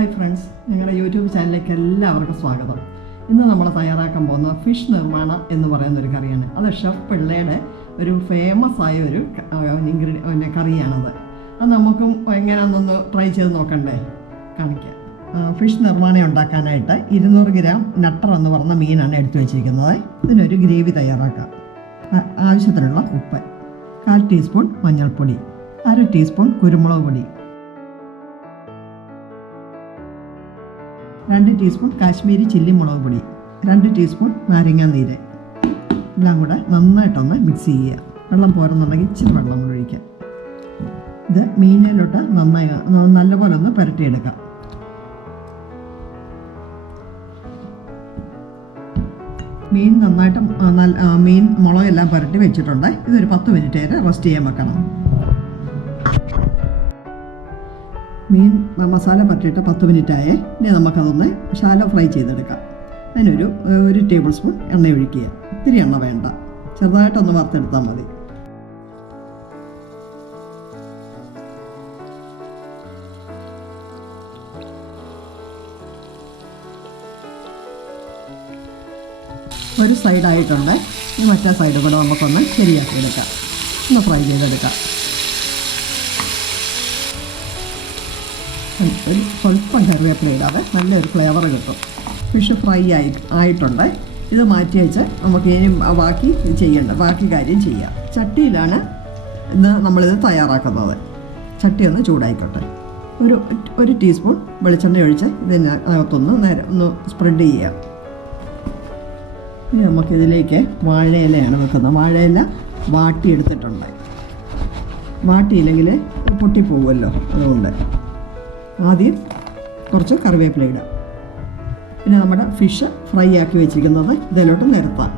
Hi friends ഞങ്ങളുടെ YouTube ചാനലിലേക്ക് എല്ലാവർക്കും സ്വാഗതം. ഇന്ന് നമ്മൾ തയ്യാറാക്കാൻ പോകുന്ന ഫിഷ് നിർമ്മാണം എന്ന് പറയുന്ന ഒരു കറിയാണ്. അത് ഷെഫ് പിള്ളയുടെ ഒരു ഫേമസ് ആയ ഒരു ഇൻഗ്രീഡിയ കറിയാണത്. അത് നമുക്കും എങ്ങനെയാണെന്നൊന്ന് ട്രൈ ചെയ്ത് നോക്കണ്ടേ? കാണിക്കാം. ഫിഷ് നിർമ്മാണം ഉണ്ടാക്കാനായിട്ട് ഇരുന്നൂറ് ഗ്രാം നട്ടർ എന്ന് പറഞ്ഞ മീനാണ് എടുത്തു വെച്ചിരിക്കുന്നത്. ഇതിനൊരു ഗ്രേവി തയ്യാറാക്കാം. ആവശ്യത്തിനുള്ള ഉപ്പ് കാൽ ടീസ്പൂൺ മഞ്ഞൾപ്പൊടി അര ടീസ്പൂൺ കുരുമുളക് പൊടി രണ്ട് ടീസ്പൂൺ കാശ്മീരി ചില്ലി മുളക് പൊടി രണ്ട് ടീസ്പൂൺ നാരങ്ങ നീര്. എല്ലാം കൂടെ നന്നായിട്ടൊന്ന് മിക്സ് ചെയ്യുക. വെള്ളം പോരെന്നുണ്ടെങ്കിൽ ഇച്ചിരി വെള്ളം കൂടെ ഒഴിക്കാം. ഇത് മീനിലോട്ട് നന്നായി നല്ലപോലെ ഒന്ന് പുരട്ടിയെടുക്കാം. മീൻ നന്നായിട്ട് മീൻ മുളകെല്ലാം പുരട്ടി വെച്ചിട്ടുണ്ട്. ഇതൊരു പത്ത് മിനിറ്റ് വരെ റെസ്റ്റ് ചെയ്യാൻ വെക്കണം. മീൻ മസാല പറ്റിയിട്ട് പത്ത് മിനിറ്റ് ആയേ ഇനി നമുക്കതൊന്ന് ശാലോ ഫ്രൈ ചെയ്തെടുക്കാം. അതിനൊരു ഒരു ടേബിൾ സ്പൂൺ എണ്ണ ഒഴിക്കുക. ഇത്തിരി എണ്ണ വേണ്ട. ചെറുതായിട്ടൊന്ന് വറുത്തെടുത്താൽ മതി. ഒരു സൈഡായിട്ടുണ്ട് ഈ മറ്റേ സൈഡ് കൂടെ നമുക്കൊന്ന് ശരിയാക്കി എടുക്കാം ഒന്ന് ഫ്രൈ ചെയ്തെടുക്കാം. ഒരു സ്വല്പം കറിവേപ്പില ഇടാതെ നല്ലൊരു ഫ്ലേവർ കിട്ടും. ഫിഷ് ഫ്രൈ ആയി ആയിട്ടുണ്ട്. ഇത് മാറ്റി വെച്ച് നമുക്ക് ഇനി ബാക്കി ചെയ്യേണ്ട ബാക്കി കാര്യം ചെയ്യാം. ചട്ടിയിലാണ് ഇന്ന് നമ്മളിത് തയ്യാറാക്കുന്നത്. ചട്ടി ഒന്ന് ചൂടായിക്കോട്ടെ. ഒരു ഒരു ടീസ്പൂൺ വെളിച്ചെണ്ണ ഒഴിച്ച് ഇതിനകത്തൊന്ന് നേരെ ഒന്ന് സ്പ്രെഡ് ചെയ്യാം ഇനി നമുക്കിതിലേക്ക് വാഴയിലയാണ് വെക്കുന്നത്. വാഴയില വാട്ടിയെടുത്തിട്ടുണ്ട്. വാട്ടിയില്ലെങ്കിൽ പൊട്ടിപ്പോകുമല്ലോ അതുകൊണ്ട്. ആദ്യം കുറച്ച് കറിവേപ്പില ഇടാം. പിന്നെ നമ്മുടെ ഫിഷ് ഫ്രൈ ആക്കി വെച്ചിരിക്കുന്നത് ഇതിലോട്ട് നിരത്താം.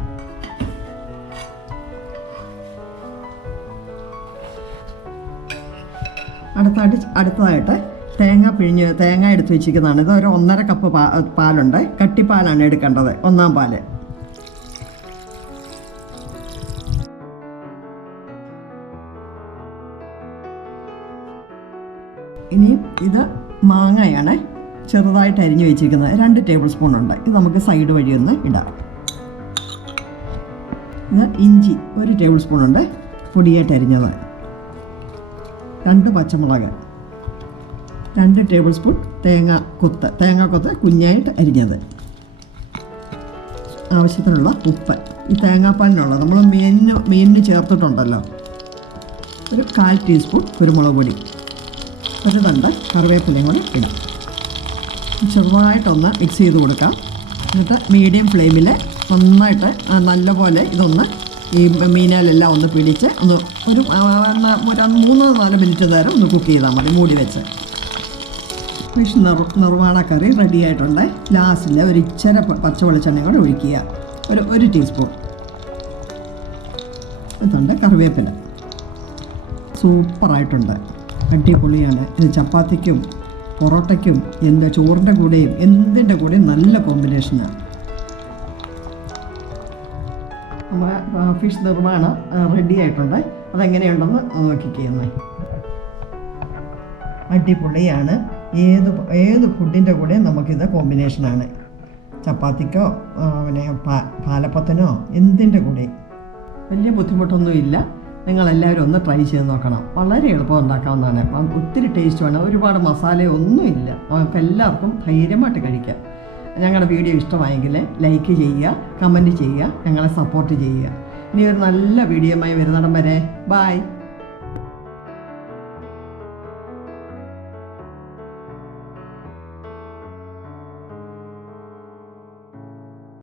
അടുത്തായിട്ട് അടുത്തതായിട്ട് തേങ്ങ പിഴിഞ്ഞ് തേങ്ങ എടുത്ത് വെച്ചിരിക്കുന്നതാണ്. ഇത് ഒരു ഒന്നര കപ്പ് പാ പാലുണ്ട്. കട്ടിപ്പാലാണ് എടുക്കേണ്ടത് ഒന്നാം പാൽ. ഇനി ഇത് മാങ്ങയാണ് ചെറുതായിട്ട് അരിഞ്ഞു വെച്ചിരിക്കുന്നത്. രണ്ട് ടേബിൾ സ്പൂൺ ഉണ്ട്. ഇത് നമുക്ക് സൈഡ് വഴി ഒന്ന് ഇടാം. ഇഞ്ചി ഒരു ടേബിൾ സ്പൂൺ ഉണ്ട് പൊടിയായിട്ട് അരിഞ്ഞത്. രണ്ട് പച്ചമുളക്. രണ്ട് ടേബിൾ സ്പൂൺ തേങ്ങ കൊത്ത്. തേങ്ങ കൊത്ത് കുഞ്ഞായിട്ട് അരിഞ്ഞത്. ആവശ്യത്തിനുള്ള ഉപ്പ്. ഈ തേങ്ങാപ്പാലിനുള്ള നമ്മൾ മീനിന് മീനിന് ചേർത്തിട്ടുണ്ടല്ലോ. ഒരു കാൽ ടീസ്പൂൺ കുരുമുളക് പൊടി. ഒരു തണ്ട് കറിവേപ്പിലയും കൂടി ഇടാം. ചെറുതായിട്ടൊന്ന് മിക്സ് ചെയ്ത് കൊടുക്കാം. എന്നിട്ട് മീഡിയം ഫ്ലെയിമിൽ നന്നായിട്ട് നല്ലപോലെ ഇതൊന്ന് ഈ മീനിലെല്ലാം ഒന്ന് പിടിച്ച് ഒന്ന് ഒരു ഒരു മൂന്നോ നാല് മിനിറ്റ് നേരം ഒന്ന് കുക്ക് ചെയ്താൽ മതി മൂടി വെച്ച്. ഫിഷ് നിർ നിർമ്മാണ കറി റെഡി ആയിട്ടുണ്ട് ലാസ്റ്റിൽ ഒരു ഇച്ചിരി പച്ച വെളിച്ചെണ്ണയും കൂടെ ഒഴിക്കുക. ഒരു ഒരു ടീസ്പൂൺ ഇതുണ്ട് കറിവേപ്പില. സൂപ്പറായിട്ടുണ്ട്. അടിപൊളിയാണ്. ഇത് ചപ്പാത്തിക്കും പൊറോട്ടയ്ക്കും എന്താ ചോറിന്റെ കൂടെയും എന്തിന്റെ കൂടെയും നല്ല കോമ്പിനേഷനാണ് നമ്മുടെ ഫിഷ് നിർമ്മാണം റെഡി ആയിട്ടുണ്ട്. അതെങ്ങനെയുണ്ടെന്ന് നോക്കിക്കുന്നേ അടിപൊളിയാണ്. ഏത് ഏത് ഫുഡിന്റെ കൂടെ നമുക്കിത് കോമ്പിനേഷനാണ് ചപ്പാത്തിക്കോ പിന്നെ പാലപ്പത്തനോ പാലപ്പത്തിനോ എന്തിന്റെ കൂടെ വലിയ ബുദ്ധിമുട്ടൊന്നുമില്ല. നിങ്ങളെല്ലാവരും ഒന്ന് ട്രൈ ചെയ്ത് നോക്കണം. വളരെ എളുപ്പം ഉണ്ടാക്കാവുന്നതാണ്. അപ്പം ഒത്തിരി ടേസ്റ്റ് വേണം. ഒരുപാട് മസാലയൊന്നുമില്ല നമുക്ക് എല്ലാവർക്കും ധൈര്യമായിട്ട് കഴിക്കാം. ഞങ്ങളുടെ വീഡിയോ ഇഷ്ടമായെങ്കിൽ ലൈക്ക് ചെയ്യുക കമന്റ് ചെയ്യുക ഞങ്ങളെ സപ്പോർട്ട് ചെയ്യുക. ഇനി ഒരു നല്ല വീഡിയോയുമായി വരുന്നിടം വരെ. ബായ്